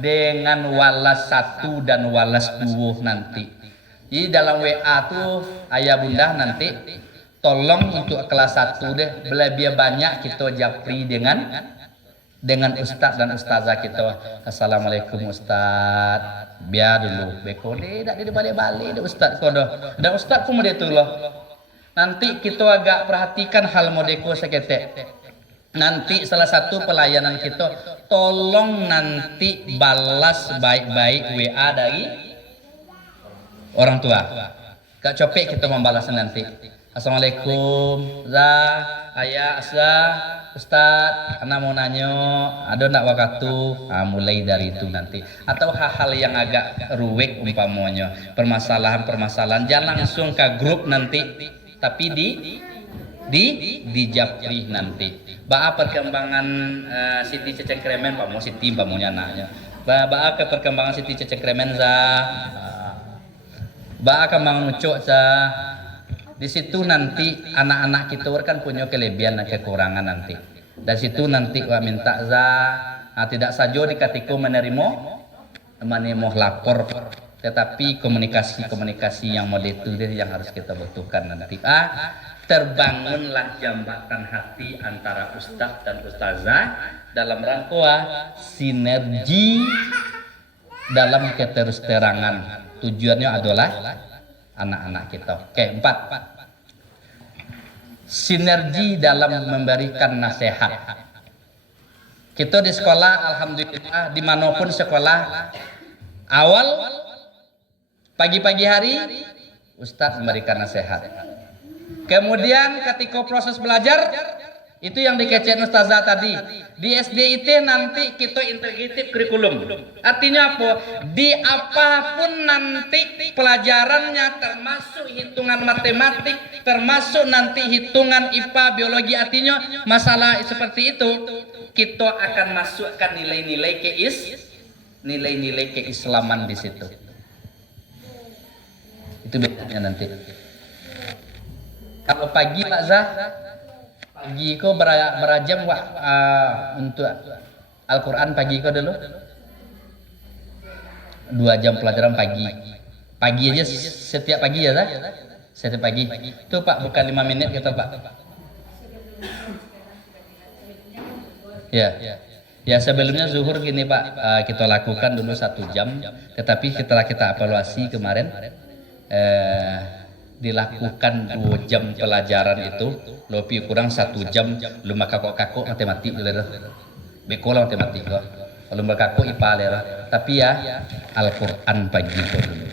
Dengan walas 1 dan walas 2 nanti. Jadi dalam WA tuh ayah bunda nanti tolong untuk kelas 1 deh, lebih banyak kita japri dengan ustaz dan ustazah kita. Assalamualaikum ustaz. Biar dulu beko deh, dak dia balik-balik deh ustaz kodo. Dan ustaz pun dia tuh loh. Nanti kita agak perhatikan hal modeko seketek. Nanti salah satu pelayanan kita, tolong nanti balas baik-baik WA dari orang tua. Gak capek kita membalasnya nanti. Assalamualaikum, ayah, Ustaz, anak mau nanya, ada nak waktu? Mulai dari itu nanti. Atau hal-hal yang agak ruwet umpamanya, permasalahan-permasalahan, jangan langsung ke grup nanti, tapi di japri nanti. Ba perkembangan Siti Cecengkremen, Pak mau Siti pamonya anaknya. Ba ke perkembangan Siti Cecengkremen ba kembang ucok di situ nanti anak-anak kita kan punya kelebihan dan kekurangan nanti. Dari situ nanti wa minta tidak saja di ketika menerima lapor, tetapi komunikasi yang model itu yang harus kita butuhkan nanti. Terbangunlah jambatan hati antara ustaz dan ustazah dalam rangka sinergi dalam keterus-terangan. Tujuannya adalah anak-anak kita. Oke, 4. Sinergi dalam memberikan nasihat. Kita di sekolah, alhamdulillah, dimanapun sekolah, awal pagi-pagi hari ustaz memberikan nasihat. Kemudian ketika proses belajar, itu yang dikecek ustazah tadi. Di SDIT nanti kita integratif kurikulum. Artinya apa? Di apapun nanti pelajarannya, termasuk hitungan matematik, termasuk nanti hitungan IPA, biologi, artinya masalah seperti itu, kita akan masukkan nilai-nilai keislaman di situ. Itu bedanya nanti. Kalau pagi Pak Zah, pagi kau berajam untuk Al-Quran pagi kau dulu 2 jam pelajaran pagi aja setiap pagi ya Zah? Setiap pagi itu Pak, bukan 5 menit kita Pak ya sebelumnya zuhur gini Pak, kita lakukan dulu 1 jam, tetapi setelah kita evaluasi kemarin dilakukan 2 jam pelajaran itu lebih kurang 1 jam lumba kakok matematik lera bekola matematik loh, lumba kakok IPA lera, tapi ya Al-Quran pagi itu dulu.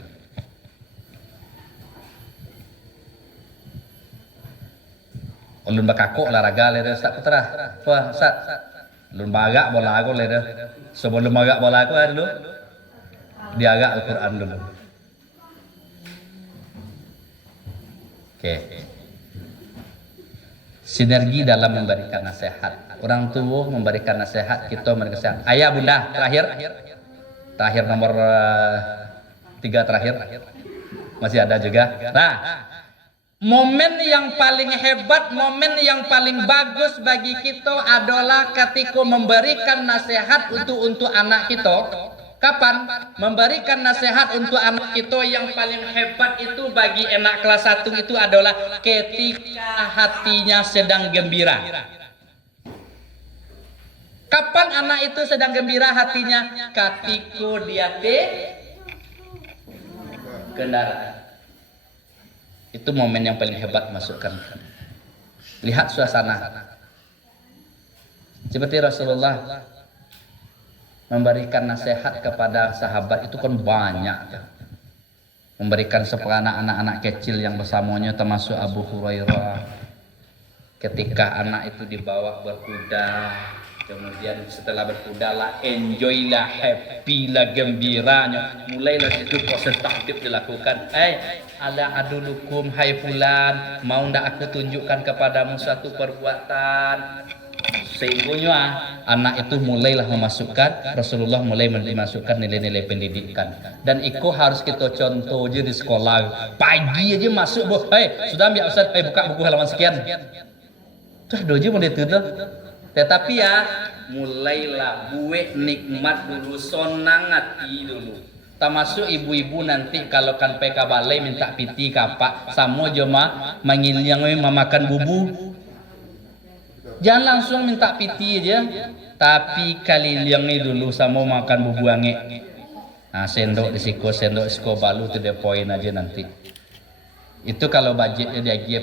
Lumba kakok olahraga lera Ustaz putra, wah Ustaz lumba agak bola aku lera, sebelum agak bola aku dulu dia agak Al-Quran dulu. Oke. Sinergi dalam memberikan nasihat. Orang tua memberikan nasihat, kita memberikan nasihat. Ayah bunda terakhir nomor 3 terakhir masih ada juga. Nah, momen yang paling hebat, momen yang paling bagus bagi kita adalah ketika memberikan nasihat untuk anak kita. Kapan? Memberikan nasihat untuk anak kita yang paling hebat itu bagi anak kelas 1 itu adalah ketika hatinya sedang gembira. Kapan anak itu sedang gembira hatinya? Ketika dia kendaraan. Itu momen yang paling hebat masukkan. Lihat suasana. Seperti Rasulullah memberikan nasihat kepada sahabat itu kan banyak. Memberikan kepada anak-anak kecil yang bersamanya termasuk Abu Hurairah. Ketika anak itu dibawa berkuda, kemudian setelah berkuda lah enjoy lah, happy lah, gembiranya, mulailah itu proses takbir dilakukan. Ala adulukum hai fulan, mau ndak aku tunjukkan kepadamu suatu perbuatan. Sehingga anak itu mulailah memasukkan, Rasulullah mulai memasukkan nilai-nilai pendidikan. Dan itu harus kita contoh aja di sekolah. Pagi aja masuk, sudah ambil Ustaz, buka buku halaman sekian. Tuh dojo mulai tuh. Tetapi ya mulailah buat nikmat dulu, sonang hati dulu. Termasuk ibu-ibu nanti kalau kan PK balai minta piti kapak, sama jema mangilyang memakan bubu. Jangan langsung minta piti aja, tapi kali liangnya dulu sama makan bubu ange. Nah, sendok di siko balu itu dia poin aja nanti. Itu kalau budgetnya dia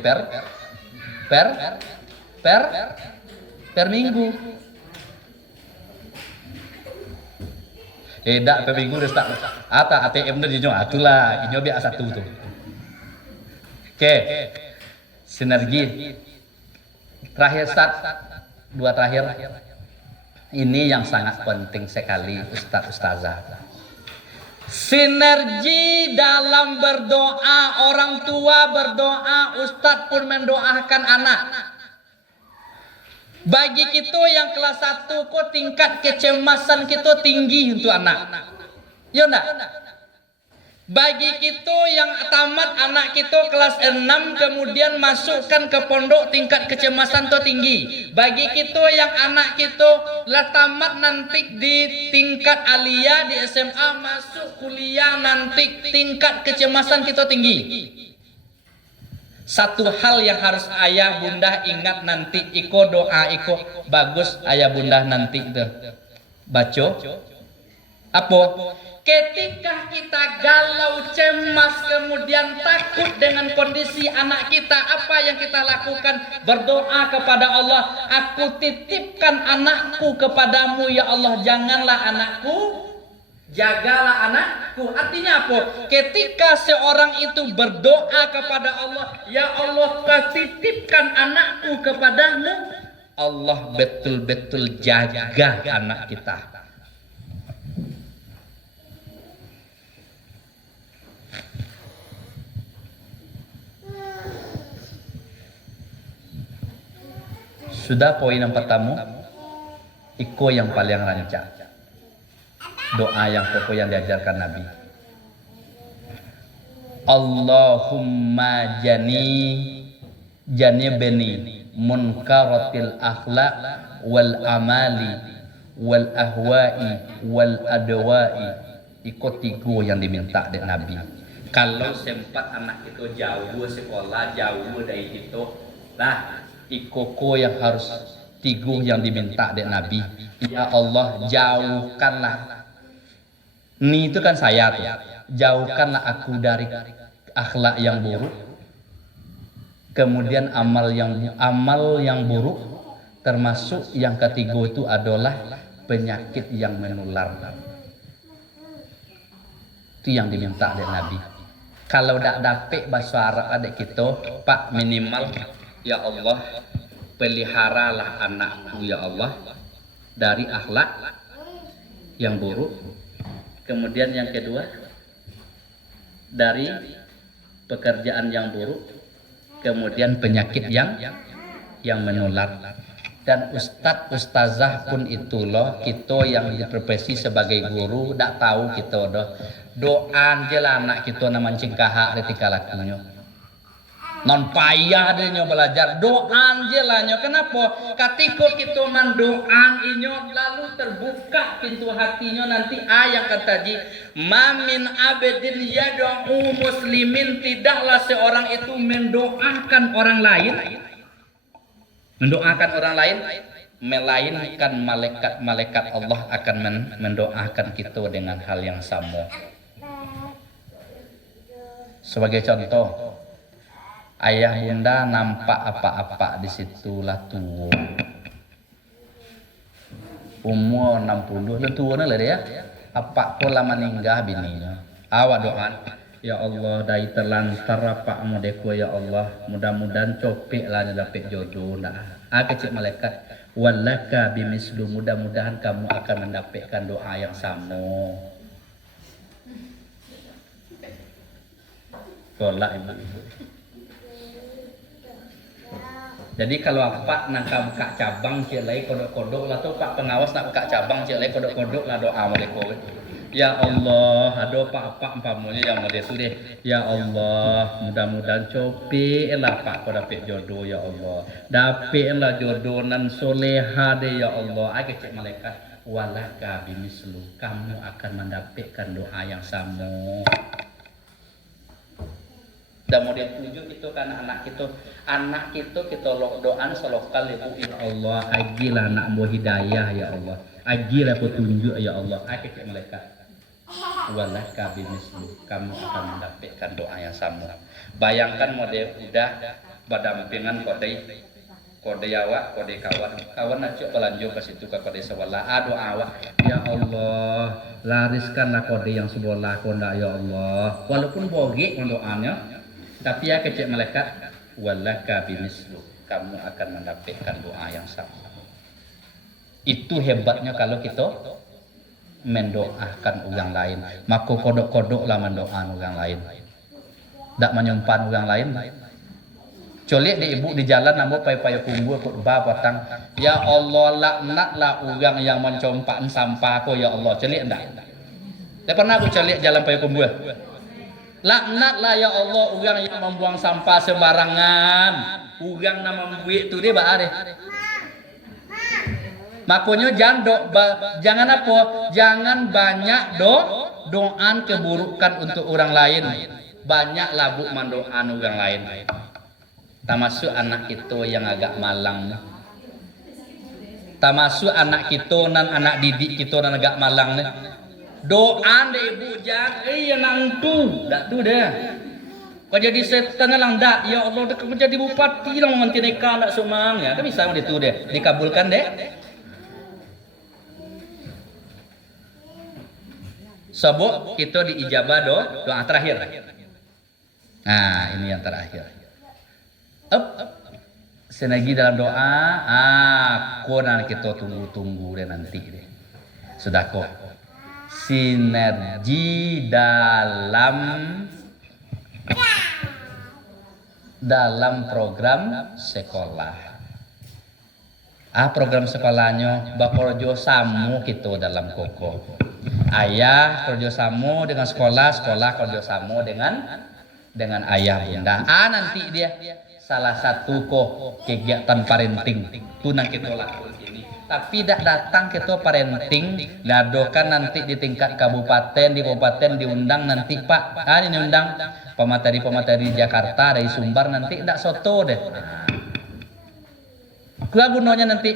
per minggu. Dak per minggu udah start. Ata ATM dah dinyo atulah, inyo biasa satu tuh. Oke. Sinergi. Terakhir dua terakhir. Ini yang sangat penting sekali Ustazah. Sinergi dalam berdoa, orang tua berdoa, Ustadz pun mendoakan anak. Bagi kita yang kelas 1 kok tingkat kecemasan kita tinggi untuk anak. Ya enggak? Bagi kita yang tamat anak kita kelas 6 kemudian masukkan ke pondok tingkat kecemasan itu tinggi. Bagi kita yang anak kita lah tamat nanti di tingkat aliyah di SMA masuk kuliah nanti tingkat kecemasan kita tinggi. Satu hal yang harus ayah bunda ingat nanti iko doa iko bagus ayah bunda nanti deh baca apa? Ketika kita galau, cemas, kemudian takut dengan kondisi anak kita, apa yang kita lakukan? Berdoa kepada Allah, aku titipkan anakku kepadamu ya Allah, janganlah anakku, jagalah anakku. Artinya apa? Ketika seorang itu berdoa kepada Allah, ya Allah, titipkan anakku kepadamu, Allah betul-betul jaga anak kita. Sudah poin yang pertama, iko yang paling rancak. Doa yang pokok yang diajarkan Nabi. Allahumma jani beni munkaratil akhlaq wal amali wal ahwa'i wal adwa'i. Iko tiga yang diminta dari Nabi. Kalau sempat anak itu jauh sekolah, jauh dari itu, nah ikoko yang harus tiga yang diminta dari Nabi. Ya Allah, jauhkanlah. Ini itu kan saya tuh. Jauhkanlah aku dari akhlak yang buruk. Kemudian amal yang buruk, termasuk yang ketiga itu adalah penyakit yang menular. Itu yang diminta dari Nabi. Kalau tidak dapat bahasa Arab adik kita, Pak, minimal ya Allah, peliharalah anakku ya Allah dari akhlak yang buruk. Kemudian yang kedua, dari pekerjaan yang buruk. Kemudian penyakit yang menular. Dan ustazah pun itulah, kita yang berprofesi sebagai guru tak tahu kita doa aja lah anak kita nama cingkahak ketika lakunya. Non payah dia belajar doa aja lah. Kenapa? Ketika kita mendoa inyo lalu terbuka pintu hatinya nanti ayat kata tadi, mamin abedin yad'u muslimin, tidaklah seorang itu mendoakan orang lain. Mendoakan orang lain, melainkan malaikat Allah akan mendoakan kita dengan hal yang sama. Sebagai contoh, ayah bunda nampak apa-apa di situlah tua. umur 60 le tua lah dia. Apa pola meninggal bininya. Awak doa, ya Allah dari terlantar apa modeko ya Allah, mudah-mudahan copek lah dapat jodoh dah. Kecik malaikat, walaka bimislu, mudah-mudahan kamu akan mendapatkan doa yang sama. Tolak ibu-ibu. Jadi kalau apa nak buka cabang cik lai kodok-kodok lah tu pak pengawas nak buka cabang cik lai kodok-kodok lah doa mereka. Ya Allah, ada apa-apa umpamanya yang model tu deh. Ya Allah, mudah-mudahan copi lah pak kau dapat jodoh ya Allah. Dapatlah jodoh nan soleha deh ya Allah. Ai kecik malaikat, walaka bimislu, kamu akan mendapatkan doa yang sama. Dan model tujuh itu kan anak kita doaan selokal ibu ya Allah, agilah anak mau hidayah ya Allah, agilah petunjuk ya Allah. Kecik malaikat, walaka bimislu, kamu akan mendapatkan doa yang sama. Bayangkan model udah berdampingan kode awak, kode kawan nak pelanjur ke situ ke kode sebelah. Doa awak, ya Allah, lariskanlah kode yang sebelah konda ya Allah. Walaupun bogik doanya, tapi ya kecik malaikat, walaka bimislu, kamu akan mendapatkan doa yang sama. Itu hebatnya kalau kita mendoakan orang lain. Maka kodok-kodok lah mendoakan orang lain. Tak menyumpan orang lain. Colik di ibu di jalan nambah payah-payah kumpul khutbah patang. Ya Allah, laknatlah orang yang mencompak sampah aku ya Allah. Colik enggak? Tak pernah aku colik jalan payah kumpul. Laknatlah ya Allah orang yang membuang sampah sembarangan. Orang nama membuat tu dia baare. Makanya jangan apa? Jangan banyak doaan keburukan untuk orang lain. Banyak labuk mendoan orang lain. Termasuk anak kita yang agak malang. Termasuk anak kita dan anak didik kita yang agak malang nih. Doa deh ibu jangan, yang tu, dak tu dah. Kau jadi setan lang dak, ya Allah, dah kau jadi bupati lang nganti nikah nak sumang ya, kan bisa dia tu deh, dikabulkan deh. Sebab kita diijabah doa terakhir. Nah, ini yang terakhir. Senagi dalam doa, konan kita tunggu-tunggu deh nanti deh. Sudah kok. Sinergi dalam program sekolah. Program sekolahnya bakorjo samu kita dalam koko. Ayah kerja samu dengan sekolah kerja samu dengan ayah bunda. Nanti dia salah satu kegiatan parenting tunang kita lakukan ini. Tapi tidak datang kita parenting, ladokan nanti di tingkat kabupaten, di kabupaten diundang nanti Pak. Ini undang pemateri Jakarta dari Sumbar nanti tidak soto deh. Gunanya nanti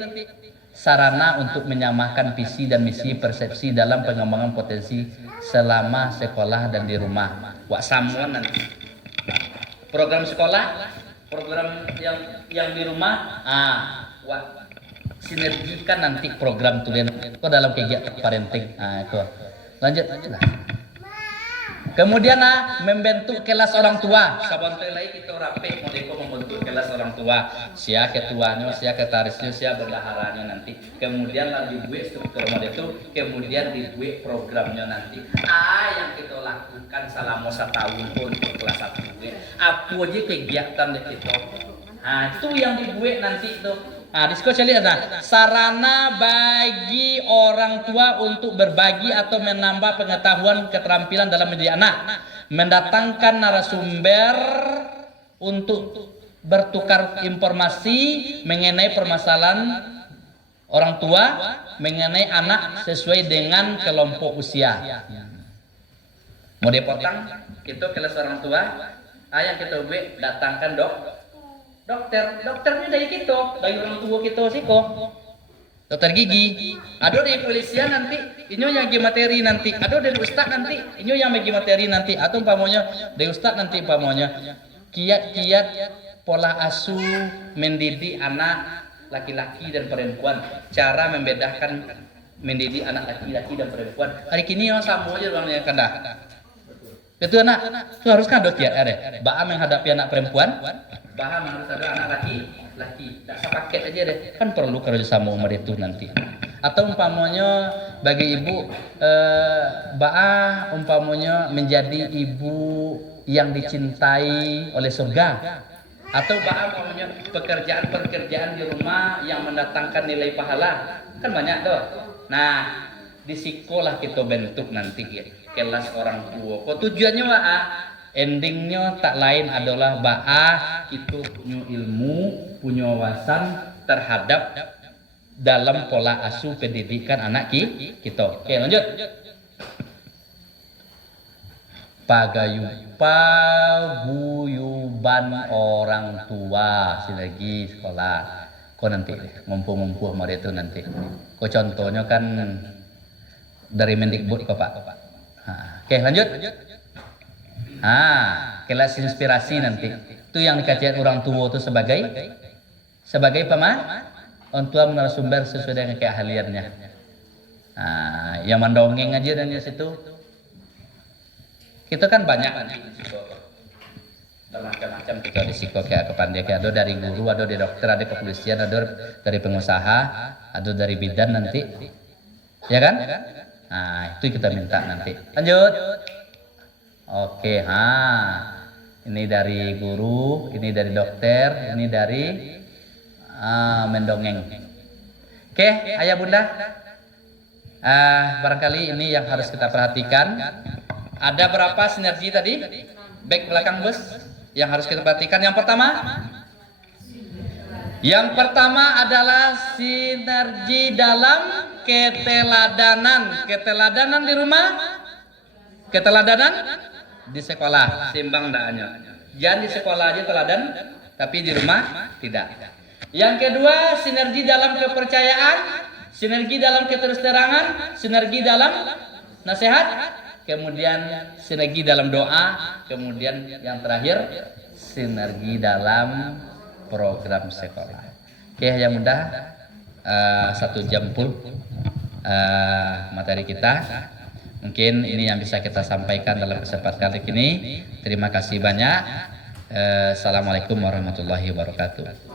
sarana untuk menyamakan visi dan misi persepsi dalam pengembangan potensi selama sekolah dan di rumah. Wak samuan nanti. Program sekolah, program yang di rumah, sinergikan nanti program tulen itu dalam kegiatan parenting. Itu. Lanjut lah. Kemudian membentuk kelas orang tua. Sabon lagi kita rapi modeko membentuk kelas orang tua. Sia ketuanya, sia ketarisnya, sia bendaharanya nanti. Kemudian lagi buat struktur model itu, kemudian dibuat programnya nanti. Yang kita lakukan selama 1 tahun untuk kelas 1 gue. Apa aja kegiatan deh kita. Itu yang dibuat nanti itu. Diskusi lihat sarana bagi orang tua untuk berbagi atau menambah pengetahuan keterampilan dalam mendidik anak, mendatangkan narasumber untuk bertukar informasi mengenai permasalahan orang tua mengenai anak sesuai dengan kelompok usia. Mau dipotong kita kelas orang tua, yang kita datangkan dokternya dari kita, dari orang tua kita sih kok. Dokter gigi, ada dari polisian nanti, ini yang bagi materi nanti, ada dari ustaz nanti, ini yang bagi materi nanti, atau pamonya dari ustaz nanti pamonya. Kiat-kiat pola asuh mendidik anak laki-laki dan perempuan, cara membedakan mendidik anak laki-laki dan perempuan. Hari kini yang sama aja bang kandah. Itu anak, itu harus kan dok ya, Baam menghadapi anak perempuan, Baam harus ada anak laki. Tak sepaket aja deh. Kan perlu kerjasama umur itu nanti. Atau umpamanya bagi ibu, umpamanya menjadi ibu yang dicintai oleh surga. Atau umpamanya pekerjaan di rumah yang mendatangkan nilai pahala. Kan banyak tuh. Nah, di sekolah kita bentuk nanti kelas orang tua. Kok tujuannya endingnya tak lain adalah itu punya ilmu, punya wawasan terhadap dalam pola asuh pendidikan anak kita. Oke, lanjut. Paguyuban orang tua sinergi sekolah. Kok nanti ngumpul-ngumpul sama itu nanti. Kok contohnya kan dari Mendikbud kok Pak. Oke, lanjut. Kelas inspirasi nanti. Itu yang dikajian orang tua itu sebagai orang tua narasumber sesuai dengan keahliannya. Yang mendongeng aja dan di situ. Kita kan banyak nanti macam-macam kita di psiko kayak kepandaian, ada dari guru, ada dari dokter, ada kepolisian, ada dari pengusaha, ada dari bidan nanti, ya kan? Nah itu kita minta nanti. Lanjut. Oke, ini dari guru, ini dari dokter, ini dari mendongeng. Oke, ayah bunda, barangkali ini yang harus kita perhatikan. Ada berapa sinergi tadi? Back belakang bus yang harus kita perhatikan. Yang pertama adalah sinergi dalam keteladanan. Keteladanan di rumah, keteladanan di sekolah. Seimbang daannya. Jangan di sekolah aja teladan, tapi di rumah tidak. Yang kedua, sinergi dalam kepercayaan, sinergi dalam keterus-terangan, sinergi dalam nasihat, kemudian sinergi dalam doa, kemudian yang terakhir sinergi dalam program sekolah. Oke, yang mudah 1 jam full materi kita. Mungkin ini yang bisa kita sampaikan dalam kesempatan kali ini. Terima kasih banyak. Assalamualaikum warahmatullahi wabarakatuh.